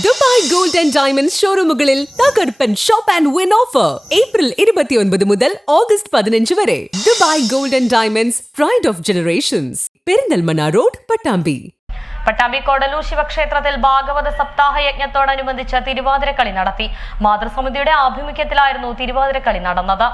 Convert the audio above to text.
Dubai gold and diamond ഷോറൂമുകളിൽ തകർപ്പൻ shop and win offer. April ഇരുപത്തിയൊൻപത് മുതൽ ഓഗസ്റ്റ് പതിനഞ്ച് വരെ. Dubai gold and diamonds pride of generations Perinthalmanna road Pattambi. Pattambi Kodalur ശിവക്ഷേത്രത്തിൽ ഭാഗവത സപ്താഹ യജ്ഞത്തോടനുബന്ധിച്ച് തിരുവാതിരക്കളി നടത്തി. മാതൃസമിതിയുടെ ആഭിമുഖ്യത്തിലായിരുന്നു തിരുവാതിരക്കളി നടന്നത്.